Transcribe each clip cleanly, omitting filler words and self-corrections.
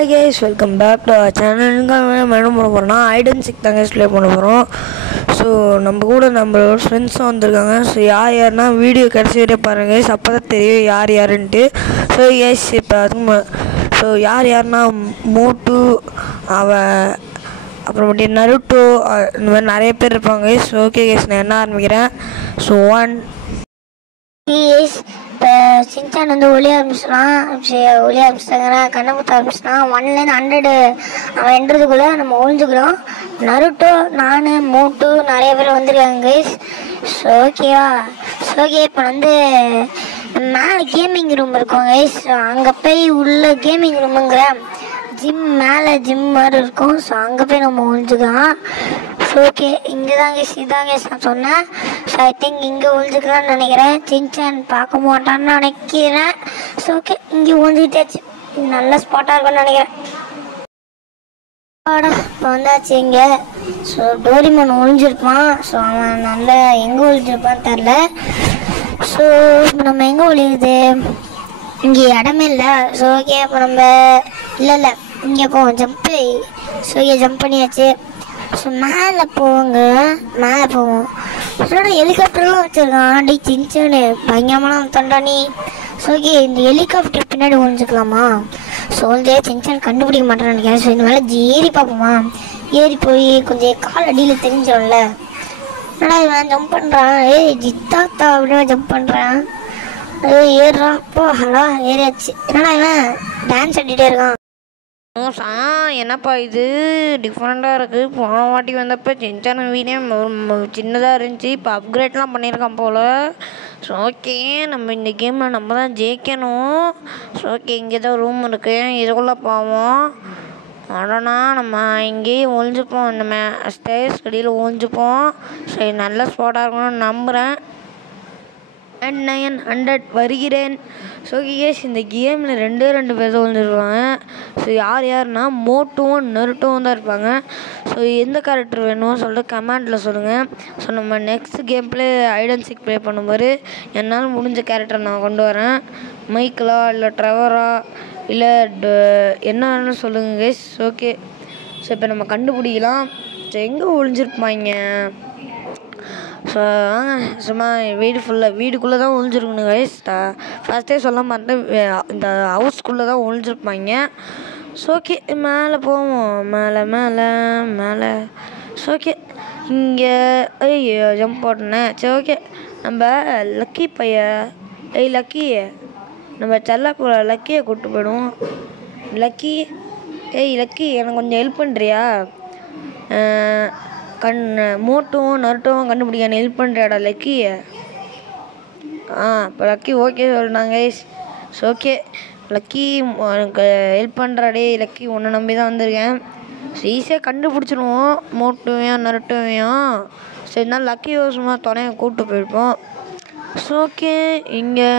Hi guys, welcome back to our channel. என்ன பண்ண போகிறோம்னா ஹைட் அண்ட் சீக் தான் guys ப்ளே பண்ண போகிறோம். ஸோ நம்ம கூட நம்மளோட ஃப்ரெண்ட்ஸும் வந்திருக்காங்க. ஸோ யாருன்னா வீடியோ கடைசி வரையும் பாருங்கள் guys, அப்போ தான் தெரியும் யாருன்ட்டு. ஸோ guys இப்போ அதுக்கு ஸோ யாருன்னா மோட்டு அப்புறமேட்டு நருட்டோ இந்த மாதிரி நிறைய பேர் இருப்பாங்க guys. ஓகே guys, நான் என்ன ஆரம்பிக்கிறேன். ஸோ இப்போ சின்சான் வந்து ஒளிய ஆரம்பிச்சிட்டாங்கன்னா கண்ணை குத்த ஆரம்பிச்சுட்டான். 1லேருந்து 100 அவன் என்றதுக்குள்ளே நம்ம ஒழிஞ்சுக்கிறோம். நருட்டோ நான் மோட்டு நிறைய பேர் வந்துருக்காங்க கைஸ். ஸோ ஓகேவா? ஸோ ஓகே, இப்போ வந்து மேலே கேமிங் ரூம் இருக்கும் கைஸ். அங்கே போய் உள்ள கேமிங் ரூமுங்கிற மேலே ஜிம் மாதிரி இருக்கும். ஸோ அங்கே போய் நம்ம ஒழிஞ்சுக்கலாம். ஸோ ஓகே, இங்கே தான் கேஸ், இதான் கேஸ் நான் சொன்னேன். ஸோ ஐ திங்க் இங்கே ஒழிஞ்சுக்கலான்னு நினைக்கிறேன். சின்சான் பார்க்க மாட்டான்னு நினைக்கிறேன். ஸோ ஓகே, இங்கே ஒழிஞ்சுக்கிட்டாச்சு. நல்ல ஸ்பாட்டாக இருக்கும்னு நினைக்கிறேன். இப்போ வந்தாச்சு இங்கே. So Doraemon ஒழிஞ்சிருப்பான். ஸோ அவன் நல்லா எங்கே ஒழிஞ்சிருப்பான்னு தெரில. ஸோ இப்போ நம்ம எங்கே ஒழியுது? இங்கே இடமே இல்லை. ஸோ ஓகே, இப்போ நம்ம இல்லை இங்கே போவோம், ஜம்ப்பு. ஸோ இங்கே ஜம்ப் பண்ணியாச்சு. ஸோ மேலே போவோங்க, மேலே போவோம். என்னோட ஹெலிகாப்டர்லாம் வச்சுருக்கான். டி சின்சானு பயங்கரமான தொண்டானி. ஸோ ஓகே, இந்த ஹெலிகாப்டர் பின்னாடி ஒழிஞ்சுக்கலாமா? ஸோ வந்து சின்சான் கண்டுபிடிக்க மாட்டேன்னு நினைக்கிறேன். ஸோ இந்த மேலே ஏறி பார்ப்போமா? ஏறி போய் கொஞ்சம் கால் அடியில் தெரிஞ்சிடும்ல. என்னடா இவன் ஜம்ப் பண்ணுறான், ஜித்தாத்தா அப்படின்னு ஜம்ப் பண்ணுறான். ஏறுறான். அப்போ ஹலோ ஏறியாச்சு. என்னடா இவன் டான்ஸ் ஆடிட்டே இருக்கான். என்னப்பா இது டிஃப்ரெண்ட்டாக இருக்குது. போன வாட்டி வந்தப்போ சின்சான வீடே சின்னதாக இருந்துச்சு, இப்போ அப்கிரேட்லாம் பண்ணியிருக்கான் போல். ஸோ ஓகே, நம்ம இந்த கேமில் நம்ம தான் ஜெயிக்கணும். ஸோ ஓகே, இங்கே தான் ரூம் இருக்குது, இதுக்குள்ளே போவோம். அடனா நம்ம இங்கேயே ஒழிஞ்சுப்போம், இந்த ஸ்டேர்ஸ் கடியில் ஒழிஞ்சுப்போம். சரி, நல்ல ஸ்பாட்டாக இருக்கணும்னு நம்புகிறேன். 900 வருகிறேன். ஸோ கேஸ், இந்த கேமில் ரெண்டு பேர் தான் வந்துருவாங்க. ஸோ யாருன்னா மோட்டுவும் நருட்டோவும் தான் இருப்பாங்க. ஸோ எந்த கேரக்டர் வேணும் சொல்லிட்டு கமெண்டில் சொல்லுங்கள். ஸோ நம்ம next game play hide and seek play பண்ணும்போது என்னால் முடிஞ்ச கேரக்டர் நான் கொண்டு வரேன். மைக்கிளா இல்லை ட்ரெவரா இல்லை என்னன்னு சொல்லுங்கள் கேஸ். ஓகே, ஸோ இப்போ நம்ம கண்டுபிடிக்கலாம். ஸோ எங்கே ஒழிஞ்சிருப்பாங்க? ஸோ வாங்க, சும்மா வீடுக்குள்ளே தான் ஒழிஞ்சிருக்கணும் கைஸ். ஃபஸ்ட்டே சொல்ல மாட்டேன், இந்த ஹவுஸ்க்குள்ளே தான் ஒழிஞ்சிருப்பாங்க. ஸோ ஓகே, மேலே போவோம், மேலே. ஸோ ஓகே, இங்கே ஜம்ப் போட்டேனே. சரி ஓகே, நம்ம லக்கி லக்கி நம்ம செல்லப்போ லக்கியை கூப்பிட்டு போயிடுவோம். லக்கி எனக்கு கொஞ்சம் ஹெல்ப் பண்ணுறியா? மோட்டுவும் நருட்டோவும் கண்டுபிடிக்க ஹெல்ப் பண்ணுறியாடா லக்கி? இப்போ லக்கி ஓகே சொல்லிட்டாங்க கைஸ். ஸோ ஓகே, லக்கி எனக்கு ஹெல்ப் பண்ணுறாடே லக்கி, உன்னை நம்பி தான் வந்திருக்கேன். ஸோ ஈஸியாக கண்டுபிடிச்சிடுவோம் மோட்டுவையும் நருட்டோவையும். ஸோ இதனால் லக்கி சும்மா துணையை கூப்பிட்டு போயிருப்போம். ஸோ ஓகே, இங்கே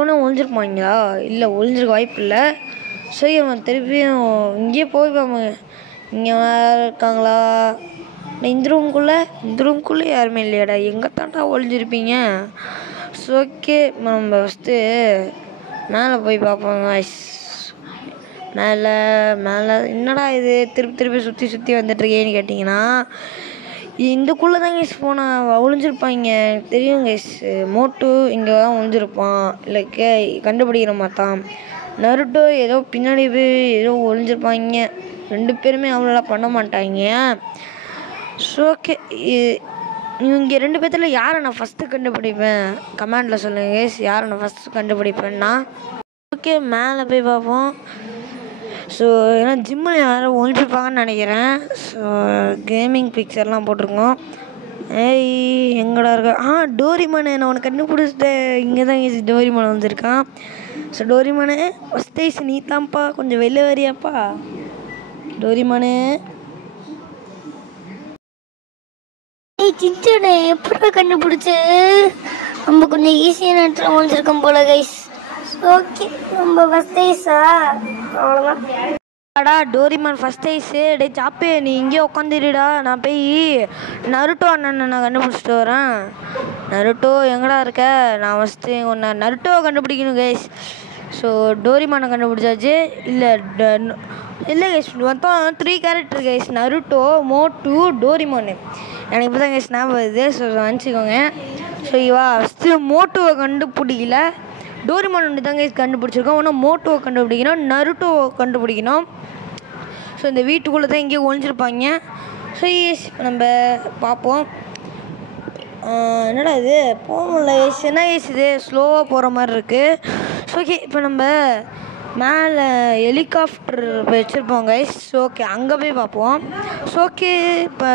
ஒன்றும் ஒழிஞ்சிருப்பாங்களா? இல்லை, ஒழிஞ்சிருக்க வாய்ப்பு இல்லை. ஸோ இவன் திருப்பியும் இங்கேயே போய்ப்பாங்க. இங்கே வேறு இருக்காங்களா? இந்த ரூம்குள்ளே யாருமே இல்லையாடா? எங்கே தாண்டா ஒழிஞ்சிருப்பீங்க? ஸோ ஓகே, நம்ம ஃபஸ்ட்டு மேலே போய் பார்ப்போங்க. மேலே என்னடா இது திருப்பி சுற்றி வந்துட்டுருக்கேன்னு கேட்டிங்கன்னா, இந்தக்குள்ளே தான் கேஸ் போனால் ஒழிஞ்சிருப்பாங்க தெரியும் கேஸ். மோட்டு இங்கே தான் ஒழிஞ்சிருப்பான், இல்லை கண்டுபிடிக்கிற மாட்டான். நருட்டோ ஏதோ பின்னாடி போய் ஏதோ ஒழிஞ்சிருப்பாங்க. 2 பேருமே அவ்வளோ பண்ண மாட்டாங்க. ஸோ ஓகே, இங்கே 2 பேர்த்தில் யாரை நான் ஃபஸ்ட்டு கண்டுபிடிப்பேன் கமெண்டில் சொல்லுங்கள் கேஸ். யாரை நான் ஃபஸ்ட்டு கண்டுபிடிப்பேன்னா ஓகே, மேலே போய் பார்ப்போம். ஸோ ஏன்னா ஜிம்மில் யாரும் ஒழிஞ்சிருப்பாங்கன்னு நினைக்கிறேன். ஸோ கேமிங் பிக்சர்லாம் போட்டிருக்கோம். எங்கடா இருக்கா? டோரிமானு நான் உனக்கு கண்டுபிடிச்சிட்டேன். இங்கே தான் டோரிமான் வந்திருக்கான். ஸோ டோரிமானு ஃபஸ்ட் ஐஸ் நீ தான்ப்பா, கொஞ்சம் வெளில வரியாப்பா டோரிமானு. சின்சானை எப்படி கண்டுபிடிச்சு? நம்ம கொஞ்சம் ஈஸியான இடத்துல ஒழிஞ்சிருக்கோம் போல கைஸ். ஓகே, நம்ம ஃபஸ்ட் ஐஸா அவ்வளோதான். Doraemon first ice. டே சாப்பே, நீ இங்கேயே உட்காந்துடுடா, நான் போய் நருட்டோ அண்ணன் நான் கண்டுபிடிச்சிட்டு வரேன். நருட்டோ எங்கடா இருக்க? நான் ஃபஸ்ட்டு நருட்டோவை கண்டுபிடிக்கணும் கைஸ். ஸோ டோரிமானை கண்டுபிடிச்சாச்சு. இல்லை கைஸ், மொத்தம் 3 character guys. Naruto, Motu, Doraemon. எனக்கு இப்போ தான் கைஸ் ஞாபகம் வருது. ஸோ நினச்சிக்கோங்க. ஸோ ஃபஸ்ட்டு மோட்டுவை கண்டுபிடிக்கல, டோரிமான் ஒன்று தான் கைஸ் கண்டுபிடிச்சிருக்கோம். ஒன்றும் மோட்டுவை கண்டுபிடிக்கணும், நருட்டோவை கண்டுபிடிக்கணும். ஸோ இந்த வீட்டுக்குள்ளே தான் எங்கேயும் ஒழிஞ்சிருப்பாங்க. ஸோ இப்போ நம்ம பார்ப்போம். என்னடா இது போக முடியல கைஸ். என்ன கைஸ் இது ஸ்லோவாக போகிற மாதிரி இருக்குது. ஸோ ஓகே, இப்போ நம்ம மேலே ஹெலிகாப்டர் வச்சுருப்போம் கைஸ். ஸோ ஓகே, அங்கே போய் பார்ப்போம். ஸோ ஓகே, இப்போ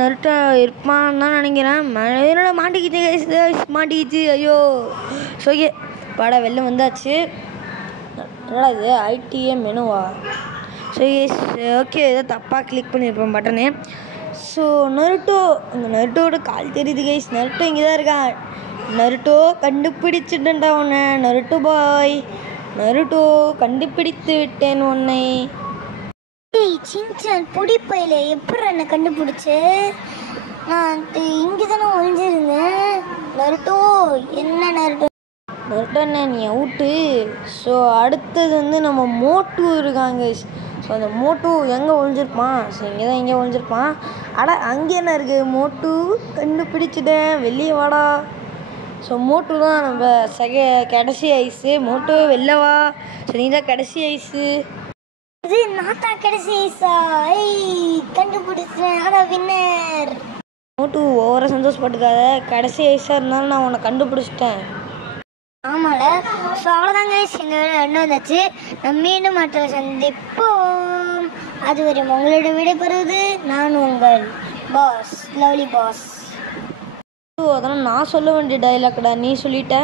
நருட்டோ இருப்பான்னு தான் நினைக்கிறேன். என்னோட மாட்டிக்கிச்சு கைஸ், மாட்டிக்கிச்சு. ஐயோ. ஸோ ஓகே, படம் வெளில வந்தாச்சு. என்னடா இது ஐடிஏ மெனுவா? ஸோ கைஸ் ஓகே, ஏதோ தப்பாக கிளிக் பண்ணியிருப்பேன் பட்டனே. ஸோ நருட்டோ, அந்த நருட்டோட கால் தெரியுது கைஸ். நருட்டோ இங்கே தான் இருக்கான். நருட்டோ கண்டுபிடிச்சிட்டேன்டா உன்னை. நருட்டோ பாய், நருட்டோ கண்டுபிடித்து விட்டேன் உன்னை. சின்சான் பொடிப்பையில எப்படி என்னை கண்டுபிடிச்சு? நான் இங்கே தானே ஒழிஞ்சிருந்தேன். நருட்டோ என்ன நருட்டோ? நருட்டோ என்ன நீ அவுட்டு. ஸோ அடுத்தது வந்து நம்ம மோட்டு இருக்காங்க. ஸோ அந்த மோட்டு எங்கே ஒழிஞ்சிருப்பான்? ஸோ இங்கே தான் எங்கே ஒழிஞ்சிருப்பான். அங்கே என்ன இருக்குது? மோட்டு கண்டுபிடிச்சிட்டேன், வெளியே வாடா. ஸோ மோட்டு தான் நம்ம கடைசி ஐஸு. மோட்டு வெளிலவா. ஸோ நீ தான் கடைசி ஐஸு. இது நான் தான் கடைசி ஐஸா? கண்டுபிடிச்சேன். ஆனால் வின்னர். மோட்டு ஓவராக சந்தோஷப்பட்டுக்காத. கடைசி ஐஸாக இருந்தாலும் நான் உன்னை கண்டுபிடிச்சிட்டேன். ஆமால. ஸோ அவ்வளோதாங்க எங்கள் என்ன வந்தாச்சு. நம்ம மீண்டும் மற்ற சந்திப்போம். அதுவரை உங்களோட விடைபெறுவது நான் உங்கள் பாஸ், லவ்லி பாஸ். அதெல்லாம் நான் சொல்ல வேண்டிய டைலாக்டா, நீ சொல்லிட்ட.